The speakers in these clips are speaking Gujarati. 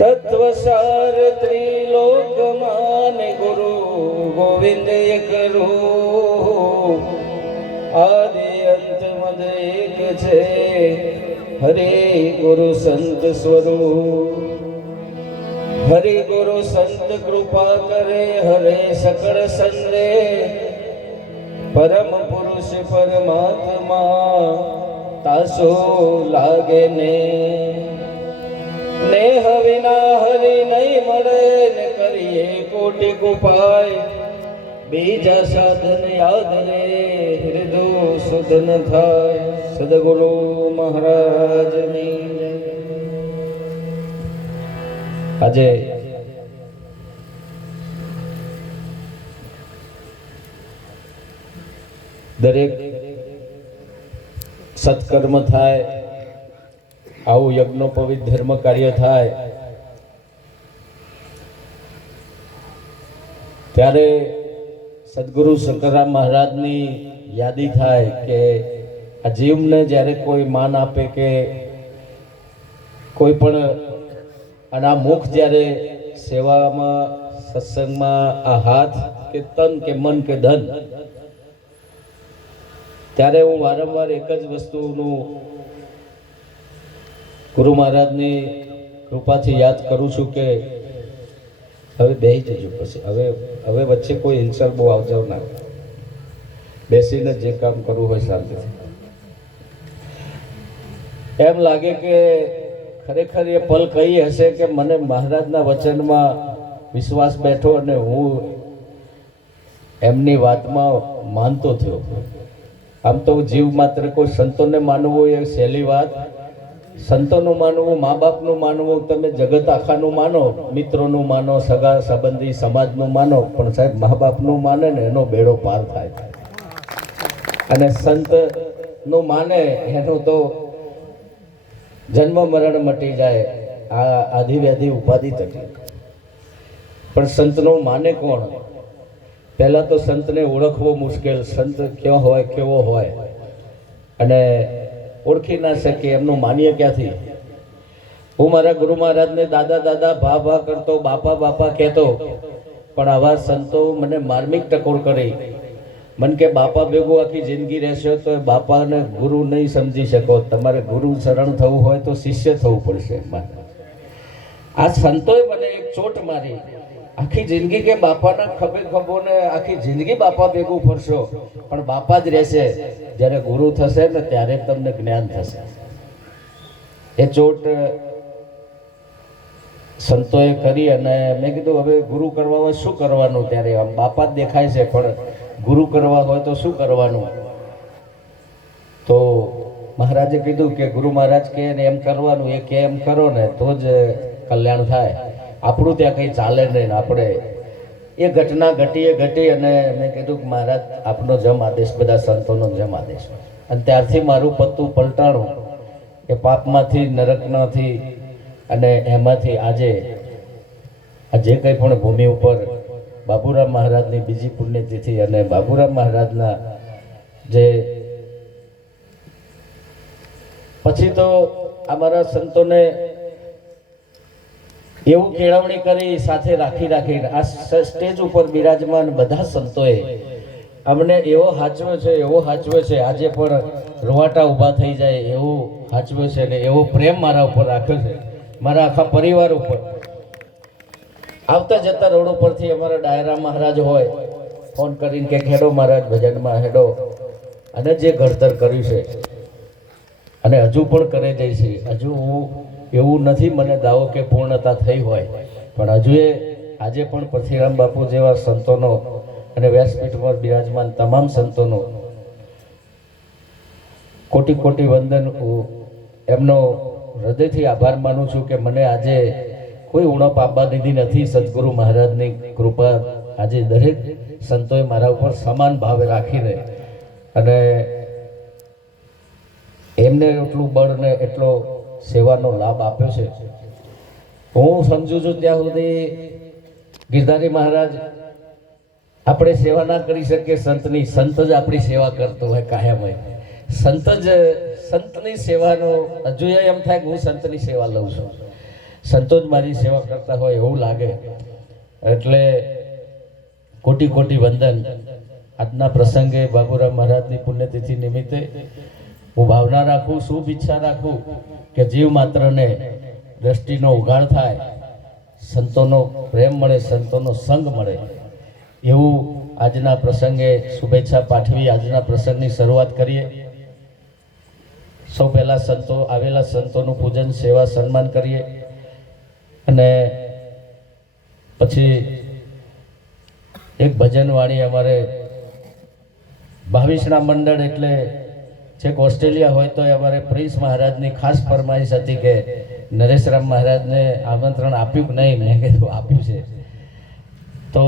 तत्वसार त्रिलोकमान गुरु गोविंद करो आदि अंत मद एक छे हरे गुरु संत स्वरूप हरि गुरु संत कृपा करे हरे सकल संदे परम पुरुष परमात्मा तासो लागे ने विना हरि नहीं मरे ने करिए कोटि उपाय बीजा साधन याद रे हृदय सुधन थाय सदगुरु महाराज नी આજે દરેક સત્કર્મ થાય, આવું યજ્ઞોપવિત ધર્મ કાર્ય થાય ત્યારે સદગુરુ શંકરરામ મહારાજની યાદી થાય કે આ જીવને જ્યારે કોઈ માન આપે કે કોઈ પણ આના મુખ જ્યારે સેવામાં સત્સંગમાં આ હાથ કે તન કે મન કે ધન, ત્યારે હું વારંવાર એક જ વસ્તુનું ગુરુ મહારાજની કૃપાથી યાદ કરું છું કે હવે બેસી જજો, પછી હવે વચ્ચે કોઈ હિંસલ બહુ આવજો ના, બેસીને જે કામ કરવું હોય શાંતિથી. એમ લાગે કે ખરેખર એ પલ કઈ હશે કે મને મહારાજના વચનમાં વિશ્વાસ બેઠો અને હું એમની વાતમાં માનતો થયો. આમ તો જીવ માત્ર કોઈ સંતોને માનવું એ સહેલી વાત, સંતોનું માનવું, મા બાપનું માનવું, તમે જગત આખાનું માનો, મિત્રોનું માનો, સગા સંબંધી સમાજનું માનો, પણ સાહેબ મા બાપનું માને ને એનો બેડો પાર થાય. અને સંતનું માને એનું તો જન્મ મરણ મટી જાય, આ આધિ વ્યાધિ ઉપાધિ તકે. પણ સંતનું માને કોણ? પહેલાં તો સંતને ઓળખવો મુશ્કેલ, સંત ક્યાં હોય, કેવો હોય, અને ઓળખી ના શકે એમનું માનીએ ક્યાંથી? હું મારા ગુરુ મહારાજને દાદા દાદા ભા ભા કરતો, બાપા બાપા કહેતો, પણ આવા સંતો મને માર્મિક ટકોર કરી. મન કે બાપા ભેગું આખી જિંદગી રહેશો તો એ બાપાને ગુરુ નહીં સમજી શકો, તમારે ગુરુ શરણ થવું હોય તો શિષ્ય થવું પડશે. આ સંતોએ મને એક ચોટ મારી, આખી જિંદગી કે બાપાના ખભે ખભો ને આખી જિંદગી બાપા ભેગું ફરશો, પણ બાપા જ રહેશે, જ્યારે ગુરુ થશે ને ત્યારે તમને જ્ઞાન થશે. એ ચોટ સંતોએ કરી અને મેં કીધું હવે ગુરુ કરવા હોય શું કરવાનું? ત્યારે આમ બાપા જ દેખાય છે, પણ ગુરુ કરવા હોય તો શું કરવાનું? તો મહારાજે કીધું કે ગુરુ મહારાજ કહે ને એમ કરવાનું, એ કે એમ કરો ને તો જ કલ્યાણ થાય. આપણું ત્યાં કંઈ ચાલે નહીં. આપણે એ ઘટના ઘટી અને મેં કીધું કે મહારાજ આપનો જમ આદેશ, બધા સંતોનો જમ આદેશ. અને ત્યારથી મારું પત્તું પલટાણું એ પાપમાંથી, નરકમાંથી અને એમાંથી આજે જે કંઈ પણ ભૂમિ ઉપર બાબુરામ મહારાજની બીજી પુણ્યતિથિ અને બાબુરામ મહારાજના જે પછી તો અમારા સંતોને એવું કેળવણી કરી, સાથે રાખીને આ સ્ટેજ ઉપર બિરાજમાન બધા સંતોએ અમને એવો હાચવ્યો છે, આજે પણ રૂવાટા ઊભા થઈ જાય એવું હાચવ્યો છે, ને એવો પ્રેમ મારા ઉપર રાખ્યો છે, મારા આખા પરિવાર ઉપર. આવતા જતા રોડ ઉપરથી અમારા ડાયરા મહારાજ હોય, ફોન કરીને કે હેડો મહારાજ ભજનમાં હેડો, અને જે ઘડતર કર્યું છે અને હજુ પણ કરે જાય છે. હજુ હું એવું નથી મને દાવો કે પૂર્ણતા થઈ હોય, પણ હજુ આજે પણ પરથીરામ બાપુ જેવા સંતોનો અને વ્યાસપીઠ પર બિરાજમાન તમામ સંતોનો કોટી કોટી વંદન, એમનો હૃદયથી આભાર માનું છું કે મને આજે કોઈ ઉણપ આપવા દીધી નથી. સદગુરુ મહારાજની કૃપા આજે દરેક સંતોએ મારા ઉપર સમાન ભાવે રાખીને અને એમને એટલું બળ ને એટલો સેવાનો લાભ આપ્યો છે. હું સમજુ છું ત્યાં સુધી ગિરધારી મહારાજ આપણે સેવા ના કરી શકીએ સંતની, સંત જ આપણી સેવા કરતો હોય કાયમ હોય. સંત જ સંતની સેવાનો હજુ એમ થાય કે હું સંતની સેવા લઉં છું, સંતો જ મારી સેવા કરતા હોય એવું લાગે. એટલે કોટી કોટી વંદન. આજના પ્રસંગે બાબુરામ મહારાજની પુણ્યતિથિ નિમિત્તે હું ભાવના રાખું, શુભ ઈચ્છા રાખું કે જીવ માત્રને દ્રષ્ટિનો ઉઘાડ થાય, સંતોનો પ્રેમ મળે, સંતોનો સંગ મળે, એવું આજના પ્રસંગે શુભેચ્છા પાઠવી આજના પ્રસંગની શરૂઆત કરીએ. સૌ પહેલાં સંતો આવેલા સંતોનું પૂજન, સેવા, સન્માન કરીએ અને પછી એક ભજનવાણી અમારે ભાવિષ્ણા મંડળ એટલે છેક ઓસ્ટ્રેલિયા હોય તો અમારે પ્રિન્સ મહારાજની ખાસ ફરમાઈશ હતી કે નરેશરામ મહારાજને આમંત્રણ આપ્યું કે નહીં. મેં કીધું આપ્યું છે. તો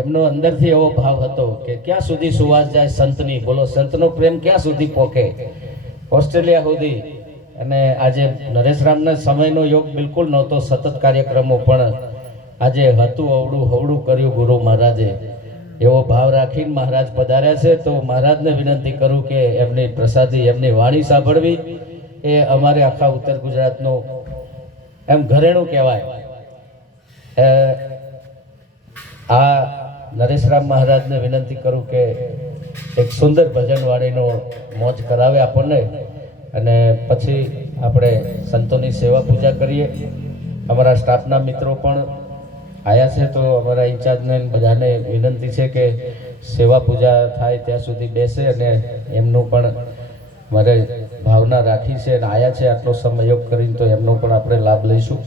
એમનો અંદરથી એવો ભાવ હતો કે ક્યાં સુધી સુવાસ જાય સંતની, બોલો સંતનો પ્રેમ ક્યાં સુધી પોકે, ઓસ્ટ્રેલિયા સુધી. અને આજે નરેશરામના સમયનો યોગ બિલકુલ નહોતો, સતત કાર્યક્રમો, પણ આજે હતું અવળું હવળું કર્યું ગુરુ મહારાજે, એવો ભાવ રાખીને મહારાજ પધાર્યા છે. તો મહારાજને વિનંતી કરું કે એમની પ્રસાદી, એમની વાણી સાંભળવી એ અમારે આખા ઉત્તર ગુજરાતનું એમ ઘરેણું કહેવાય. આ નરેશરામ મહારાજને વિનંતી કરું કે એક સુંદર ભજનવાણીનો મોજ કરાવે આપણને, અને પછી આપણે સંતોની સેવા પૂજા કરીએ. અમારા સ્ટાફના મિત્રો પણ આવ્યા છે, તો અમારા ઇન્ચાર્જને બધાને વિનંતી છે કે સેવા પૂજા થાય ત્યાં સુધી બેસે, અને એમનું પણ મારે ભાવના રાખી છે અને આવ્યા છે આટલો સમયોગ કરીને, તો એમનો પણ આપણે લાભ લઈશું.